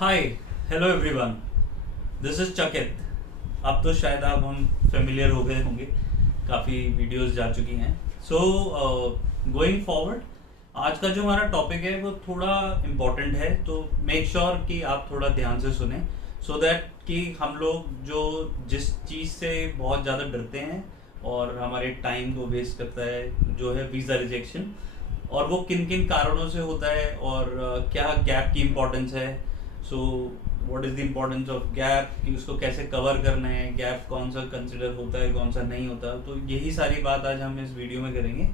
Hi hello everyone, this is चकित। अब तो शायद आप हम फेमिलियर हो गए होंगे, काफ़ी वीडियोस जा चुकी हैं। सो गोइंग फॉरवर्ड, आज का जो हमारा टॉपिक है वो थोड़ा इम्पोर्टेंट है, तो मेक श्योर कि आप थोड़ा ध्यान से सुने सो दैट कि हम लोग जो जिस चीज़ से बहुत ज़्यादा डरते हैं और हमारे टाइम को वेस्ट करता है, जो है वीज़ा रिजेक्शन, और वो किन किन कारणों से होता है और क्या गैप की इम्पोर्टेंस है। So what is the importance of gap, कि उसको कैसे कवर करना है, गैप कौन सा कंसिडर होता है कौन सा नहीं होता, तो यही सारी बात आज हम इस वीडियो में करेंगे।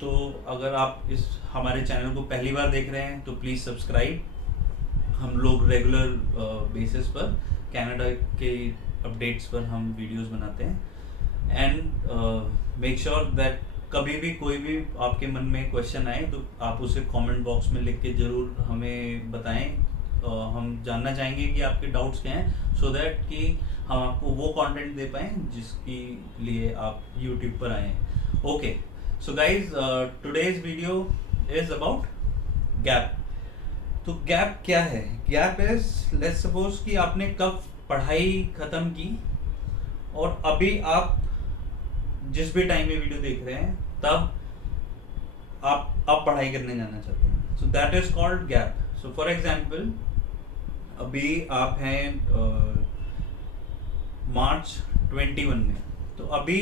तो अगर आप इस हमारे चैनल को पहली बार देख रहे हैं तो प्लीज़ सब्सक्राइब। हम लोग रेगुलर बेसिस पर कनाडा के अपडेट्स पर हम वीडियोस बनाते हैं। एंड मेक श्योर दैट कभी भी कोई भी आपके मन में क्वेश्चन आए तो आप उसे कमेंट बॉक्स में लिख के ज़रूर हमें बताएं। हम जानना चाहेंगे कि आपके डाउट्स क्या हैं, सो दैट कि हम आपको वो कंटेंट दे पाएँ जिसके लिए आप यूट्यूब पर आए हैं। Okay, so guys, today's video is about gap. तो गैप क्या है? गैप इज, लेट्स सपोज कि आपने कब पढ़ाई खत्म की और अभी आप जिस भी टाइम में वीडियो देख रहे हैं तब आप अब पढ़ाई करने जाना चाहते हैं, so that is called gap. So for example, अभी आप हैं मार्च 21 में, तो अभी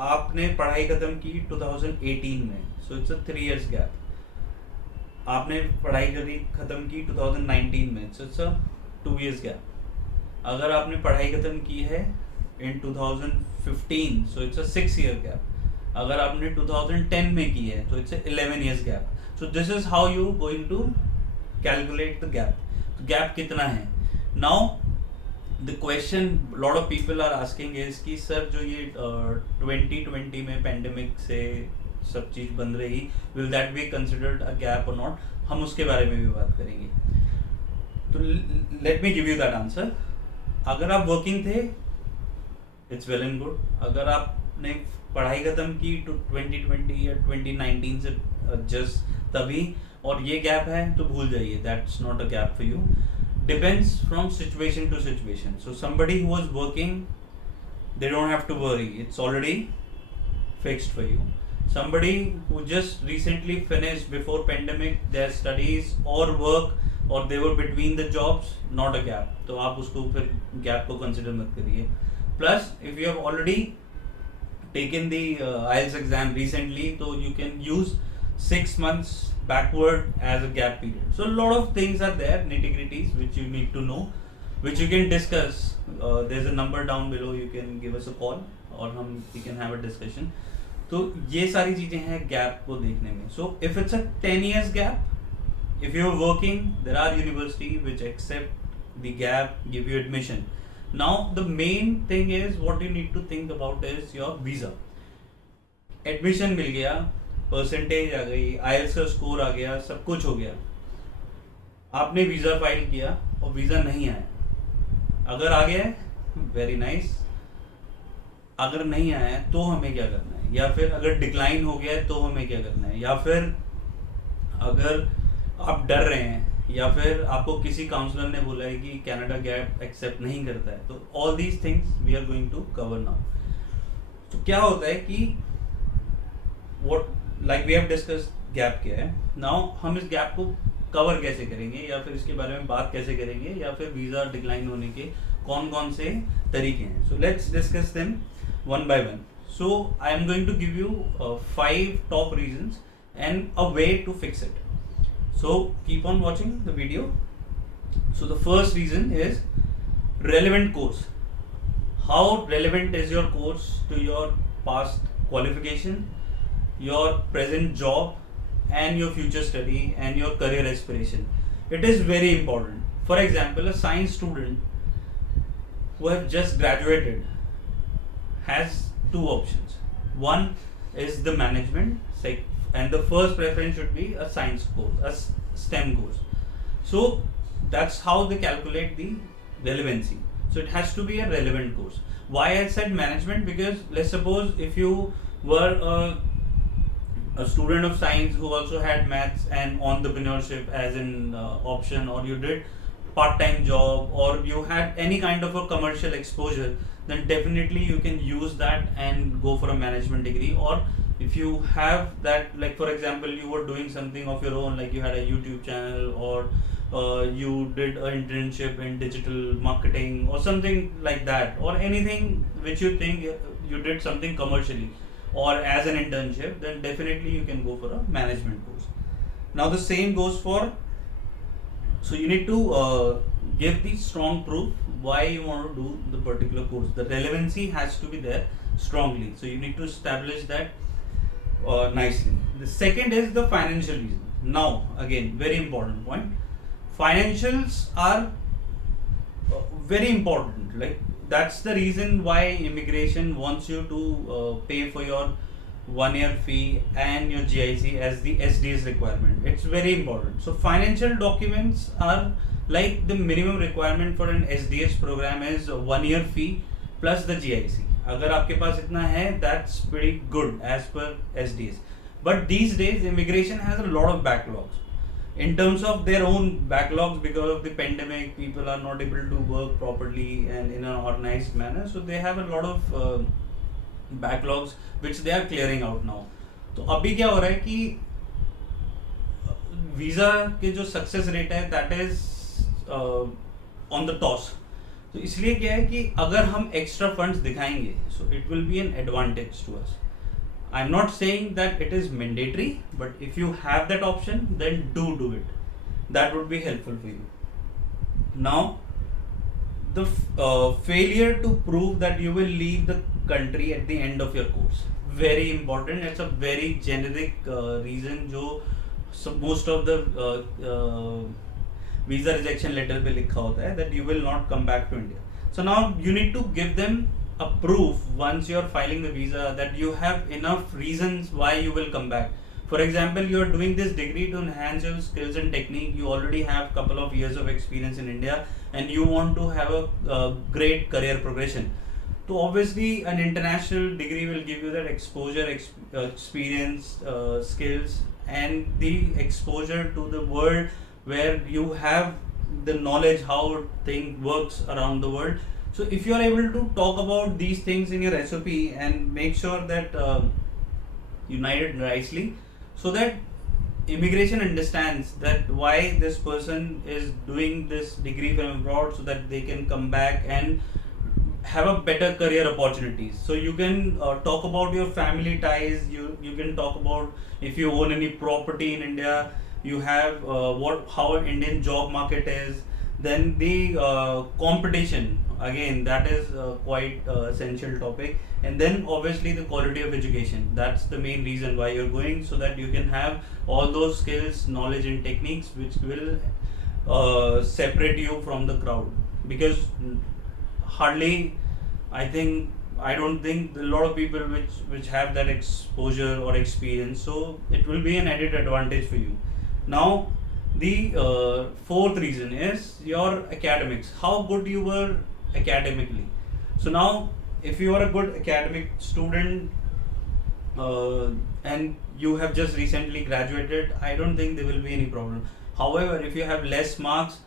आपने पढ़ाई खत्म की 2018 में, so it's a 3 years gap. आपने पढ़ाई करी खत्म की 2019 में, so it's a 2 years gap. अगर आपने पढ़ाई खत्म की है in 2015, so it's a 6 year gap. अगर आपने 2010 में की है तो it's a 11 years gap. So this is how you going to calculate the gap. तो गैप कितना है? Now the question lot of people are asking is कि सर जो ये 2020 में पेंडेमिक से सब चीज़ बंद रही, will that be considered a gap और नॉट? हम उसके बारे में भी बात करेंगे। तो let me give you that answer. अगर आप वर्किंग थे, इट्स वेल एंड गुड। अगर आपने पढ़ाई खत्म की 2020 या 2019 से जस्ट तभी और ये गैप है, तो भूल जाइए, that's not a gap for you. Depends from situation to situation. So somebody who was working, they don't have to worry, it's already fixed for you. Somebody who just recently finished before pandemic their studies or work, or they were between the jobs, not a gap, तो आप उसको फिर gap को consider मत करिए। Plus if you have already taken the IELTS exam recently, so you can use 6 months backward as a gap period. So a lot of things are there, nitty-gritties which you need to know, which you can discuss. There's a number down below, you can give us a call और हम we can have a discussion. तो ये सारी चीज़ें हैं gap को देखने में। So if it's a 10 years gap, if you're working, there are universities which accept the gap, give you admission. Now the main thing is what you need to think about is your visa. Admission मिल गया, percentage आ गई, IELTS का score आ गया, सब कुछ हो गया, आपने visa file किया और वीज़ा नहीं आया। अगर आ गया है वेरी नाइस, अगर नहीं आया है तो हमें क्या करना है, या फिर अगर डिक्लाइन हो गया है तो हमें क्या करना है, या फिर अगर आप डर रहे हैं या फिर आपको किसी काउंसलर ने बोला है कि कनाडा गैप एक्सेप्ट नहीं करता है, तो all these things we are going to cover now. तो क्या होता है कि what like we have discussed gap क्या है, नाउ हम इस गैप को कवर कैसे करेंगे या फिर इसके बारे में बात कैसे करेंगे, या फिर वीज़ा डिक्लाइन होने के कौन कौन से तरीके हैं। So let's discuss them one by one. So I am going to give you 5 top reasons and a way to fix it. So keep on watching the video. So the first reason is relevant course. How relevant is your course to your past qualification, your present job, and your future study and your career aspiration? It is very important. For example, a science student who have just graduated has 2 options. One is the management, and the first preference should be a science course, a STEM course. So that's how they calculate the relevancy. So it has to be a relevant course. Why I said management? Because let's suppose if you were a student of science who also had maths and entrepreneurship as an option, or you did part-time job or you had any kind of a commercial exposure, then definitely you can use that and go for a management degree. Or if you have that, like for example you were doing something of your own, like you had a YouTube channel, or you did an internship in digital marketing or something like that, or anything which you think you did something commercially or as an internship, then definitely you can go for a management course. Now the same goes for, so you need to give the strong proof why you want to do the particular course. The relevancy has to be there strongly, so you need to establish that nicely. The second is the financial reason. Now again, very important point, financials are very important. Like that's the reason why immigration wants you to pay for your 1 year fee and your GIC as the SDS requirement. It's very important. So financial documents are like the minimum requirement for an SDS program is 1 year fee plus the GIC. अगर आपके पास इतना है, that's pretty good as per SDS. But these days immigration has a lot of backlogs. In terms of their own backlogs, because of the pandemic, people are not able to work properly and in an organized manner, so they have a lot of backlogs which they are clearing out now. तो अभी क्या हो रहा है कि visa के जो success rate है that is on the toss. तो इसलिए क्या है कि अगर हम एक्स्ट्रा फंड्स दिखाएंगे, so it will be an advantage to us. I'm not saying that it is mandatory, but if you have that option, then do it. That would be helpful for you. Now, the failure to prove that you will leave the country at the end of your course, very important. It's a very generic reason जो most of the visa rejection letter पे लिखा होता है that you will not come back to India. So now you need to give them a proof once you're filing the visa that you have enough reasons why you will come back. For example, you're doing this degree to enhance your skills and technique. You already have couple of years of experience in India and you want to have a great career progression. So obviously an international degree will give you that exposure, experience, skills, and the exposure to the world where you have the knowledge how thing works around the world. So if you are able to talk about these things in your SOP and make sure that united nicely, so that immigration understands that why this person is doing this degree from abroad, so that they can come back and have a better career opportunities. So you can talk about your family ties. You can talk about if you own any property in India. You have how Indian job market is. Then the competition, again, that is quite essential topic. And then obviously the quality of education, that's the main reason why you're going, so that you can have all those skills, knowledge and techniques which will separate you from the crowd. Because I don't think a lot of people which have that exposure or experience, so it will be an added advantage for you. Now the fourth reason is your academics, how good you were academically. So now if you are a good academic student and you have just recently graduated, I don't think there will be any problem. However, if you have less marks,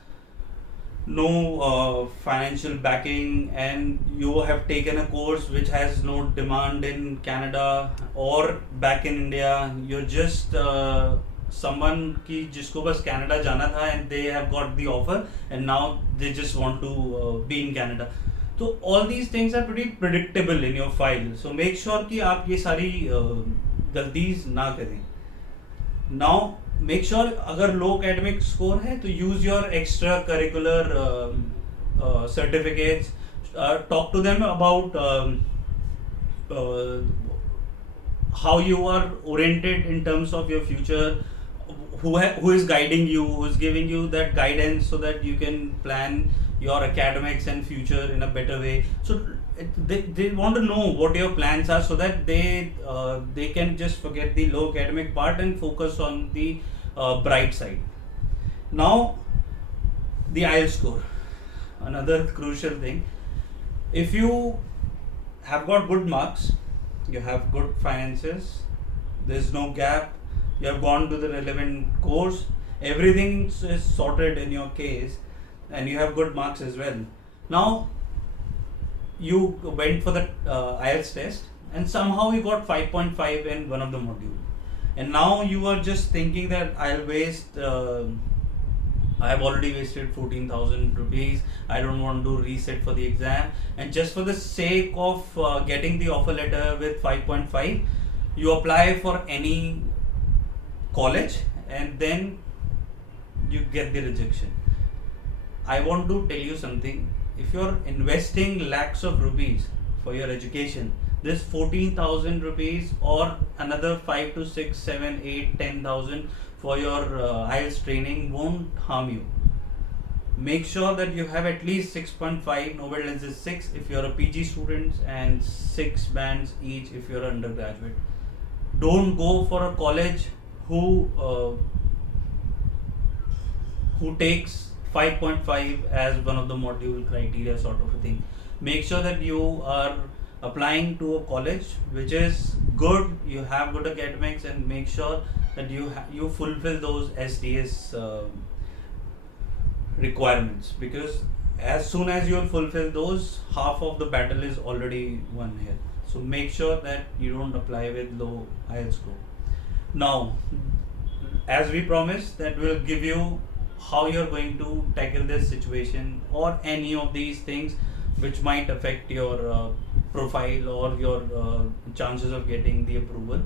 no financial backing, and you have taken a course which has no demand in Canada or back in India, you're just someone की जिसको बस Canada जाना था and they have got the offer and now they just want to be in Canada. तो all these things are pretty predictable in your file, so make sure कि आप ये सारी गलतीज ना करें. Now make sure अगर low academic score है तो use your extra curricular certificates. Talk to them about how you are oriented in terms of your future, who is guiding you, who is giving you that guidance, so that you can plan your academics and future in a better way. So they want to know what your plans are, so that they can just forget the low academic part and focus on the bright side. Now the IELTS score, another crucial thing. If you have got good marks, you have good finances, there's no gap, you have gone to the relevant course, everything is sorted in your case, and you have good marks as well. Now you went for the IELTS test and somehow you got 5.5 in one of the module, and now you are just thinking that I have already wasted 14,000 rupees. I don't want to reset for the exam, and just for the sake of getting the offer letter with 5.5, you apply for any college and then you get the rejection. I want to tell you something. If you're investing lakhs of rupees for your education, this 14,000 rupees or another 5 to 6, 7, 8, 10,000 for your IELTS training won't harm you. Make sure that you have at least 6.5, no less than 6 if you're a PG student, and 6 bands each if you're an undergraduate. Don't go for a college who takes 5.5 as one of the module criteria sort of a thing. Make sure that you are applying to a college which is good, you have good academics, and make sure that you fulfill those SDS requirements, because as soon as you will fulfill those, half of the battle is already won here. So make sure that you don't apply with low IELTS score. Now, as we promised, that we'll give you how you're going to tackle this situation or any of these things which might affect your profile or your chances of getting the approval.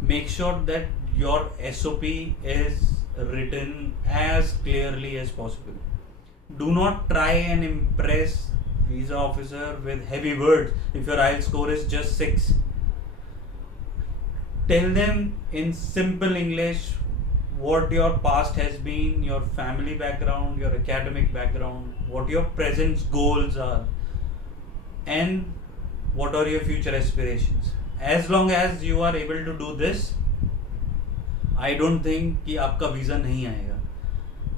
Make sure that your SOP is written as clearly as possible. Do not try and impress visa officer with heavy words if your IELTS score is just 6. Tell them in simple English what your past has been, your family background, your academic background, what your present goals are, and what are your future aspirations. As long as you are able to do this, I don't think कि आपका visa नहीं आएगा.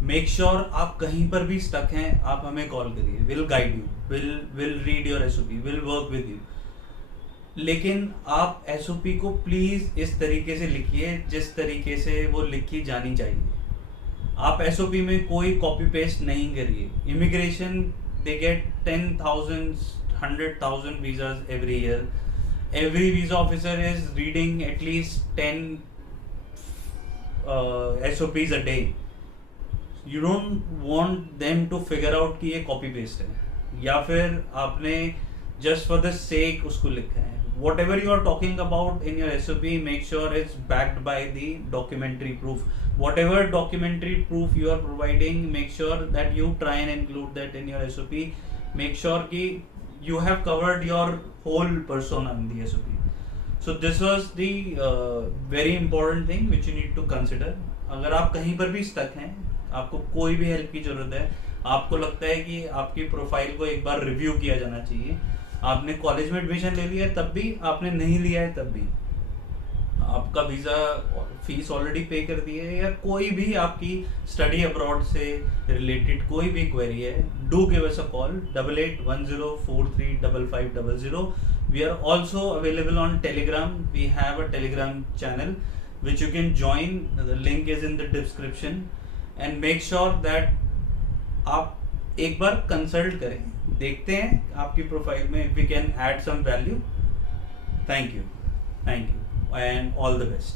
Make sure आप कहीं पर भी stuck हैं, आप हमें कॉल करिए. We'll guide you, we'll read your SOP, we'll work with you. लेकिन आप SOP को प्लीज़ इस तरीके से लिखिए जिस तरीके से वो लिखी जानी चाहिए. आप SOP में कोई कॉपी पेस्ट नहीं करिए. Immigration they get 10,000, 100,000 visas every year. Every visa officer is reading at least 10 SOPs a day. You don't want them to figure out कि ये copy paste है या फिर आपने just for the sake उसको लिखा है. Whatever you are talking about in your SOP, make sure it's backed by the documentary proof. Whatever documentary proof you are providing, make sure that you try and include that in your SOP. Make sure कि you have covered your whole persona in the SOP. So this was the very important thing which you need to consider. अगर आप कहीं पर भी stuck हैं, आपको कोई भी help की ज़रूरत है, आपको लगता है कि आपकी प्रोफाइल को एक बार रिव्यू किया जाना चाहिए, आपने कॉलेज में एडमिशन ले लिया है तब भी, आपने नहीं लिया है तब भी, आपका वीज़ा फीस ऑलरेडी पे कर दी है, या कोई भी आपकी स्टडी अब्रॉड से रिलेटेड कोई भी क्वेरी है, do give us a call 8810435500. We are also available on Telegram. We have a Telegram channel which you can join. The link is in the description. And make sure that आप एक बार consult करें, देखते हैं आपकी profile में if we can add some value. Thank you and all the best.